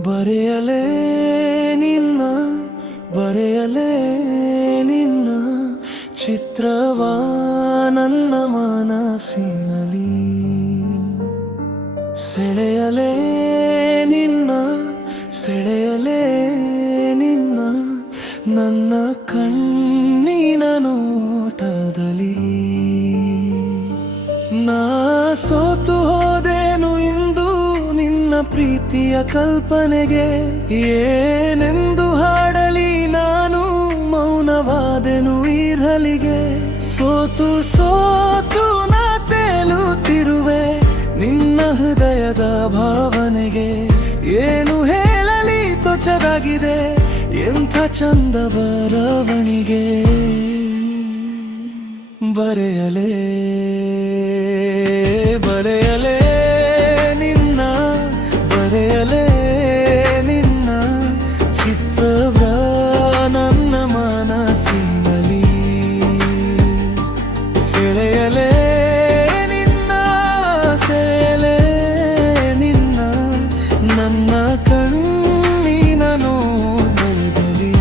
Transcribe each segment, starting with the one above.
ಬರೆಯಲೇ ನಿನ್ನ ಬರೆಯಲೇ ನಿನ್ನ ಚಿತ್ರವ ನನ್ನ ಮನಸ್ಸಿನಲ್ಲಿ ಸೆಳೆಯಲೇ ನಿನ್ನ ಸೆಳೆಯಲೇ ನಿನ್ನ ನನ್ನ ಕಣ್ಣಿನ ನೋಟದಲ್ಲಿ ನಾ ಸೋತು ಹೋದೇನು ಇಂದು ನಿನ್ನ ಪ್ರೀತಿಯ ಕಲ್ಪನೆಗೆ ಏನೆಂದು ಹಾಡಲಿ ನಾನು ಮೌನವಾದೆನು ಇರಲಿಗೆ ಸೋತು ಸೋತು ನಾ ತೇಲುತ್ತಿರುವೆ ನಿನ್ನ ಹೃದಯದ ಭಾವನೆಗೆ ಏನು ಹೇಳಲಿ ತೊಚದಾಗಿದೆ ಎಂಥ ಚಂದ ಬರವಣಿಗೆ ಬರೆಯಲೇ ಬರೆಯಲೇ ನಿನ್ನ ಬರೆಯಲೇ ನಿನ್ನ ಚಿತ್ರವ ನನ್ನ ಮನಸ್ಸಿನಲ್ಲಿ ಸೆಳೆಯಲೇ ನಿನ್ನ ಸೆಳೆಯಲೇ ನಿನ್ನ ನನ್ನ ಕಣ್ಣಿನ ನೋಟದಲ್ಲಿ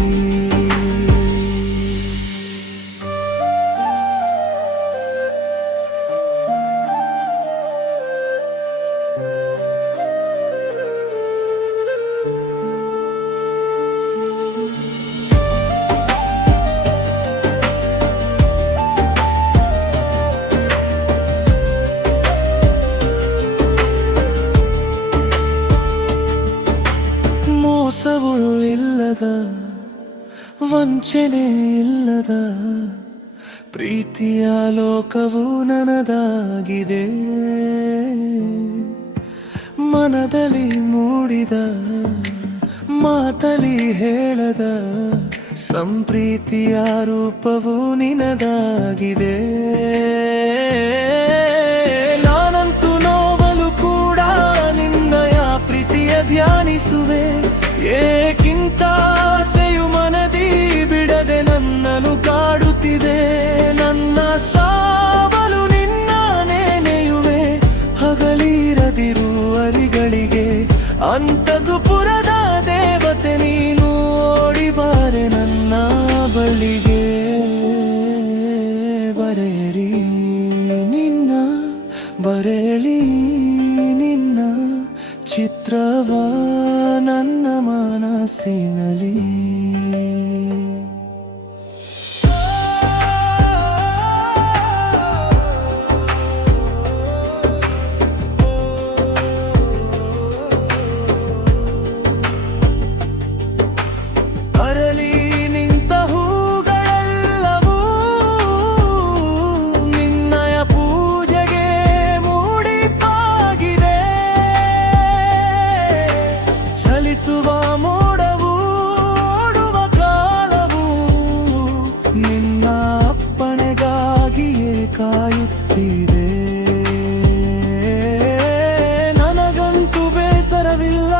ಮೋಸವೂ ಇಲ್ಲದ ವಂಚನೆ ಇಲ್ಲದ ಪ್ರೀತಿಯ ಲೋಕವು ನನದಾಗಿದೆ ಮನದಲ್ಲಿ ಮೂಡಿದ ಮಾತಲಿ ಹೇಳದ ಸಂಪ್ರೀತಿಯ ರೂಪವು ನಿನದಾಗಿದೆ ನಾನಂತೂ ನೋವಲು ಕೂಡ ನಿನ್ನಯ ಪ್ರೀತಿಯ ಧ್ಯಾನಿಸುವೆ ಏಕಿಂತ ಆಸೆಯು ಮನದಿ ಬಿಡದೆ ನನ್ನನ್ನು ಕಾಡುತ್ತಿದೆ ನನ್ನ ಸಾವಲು ನಿನ್ನ ನೆನೆಯುವೆ ಹಗಲಿರದಿರು ಅರಿಗಳಿಗೆ ಅಂತದು ಪುರದ ದೇವತೆ ನೀನು ಓಡಿಬಾರೆ ನನ್ನ ಬಳಿಗೆ ಬರೆಯಲಿ ನಿನ್ನ ಬರೆಯಲಿ ನಿನ್ನ ಚಿತ್ರವ ನನ್ನ ಮನಸ್ಸಿನಲ್ಲಿ ಅರಳಿ ನಿಂತ ಹೂಗಳೆಲ್ಲವೂ ನಿನ್ನಯ ಪೂಜೆಗೆ ಮೂಡಿಪಾಗಿದೆ ಚಲಿಸುವ ಮೋಡವು ಓಡುವ ಕಾಲವು ನಿನ್ನ ಅಪ್ಪಣೆಗಾಗಿಯೇ ಕಾಯುತ್ತಿದೆ ನನಗಂತೂ ಬೇಸರವಿಲ್ಲ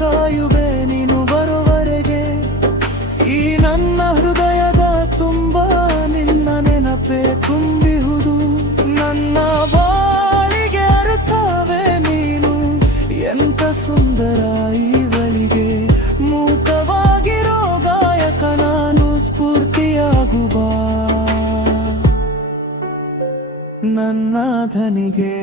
ಕಾಯುವೆ ನೀನು ಬರುವವರೆಗೆ ಈ ನನ್ನ ಹೃದಯದ ತುಂಬ ನಿನ್ನ ನೆನಪೇ ತುಂಬಿಹುದು ನನ್ನ ಬಾಳಿಗೆ ಅರ್ಥವೇ ನೀನು ಎಂತ ಸುಂದರ ಇವಳಿಗೆ ಮೂಕವಾಗಿರೋ ಗಾಯಕ ನಾನು ಸ್ಫೂರ್ತಿಯಾಗುವ ನನ್ನ ಧನಿಗೆ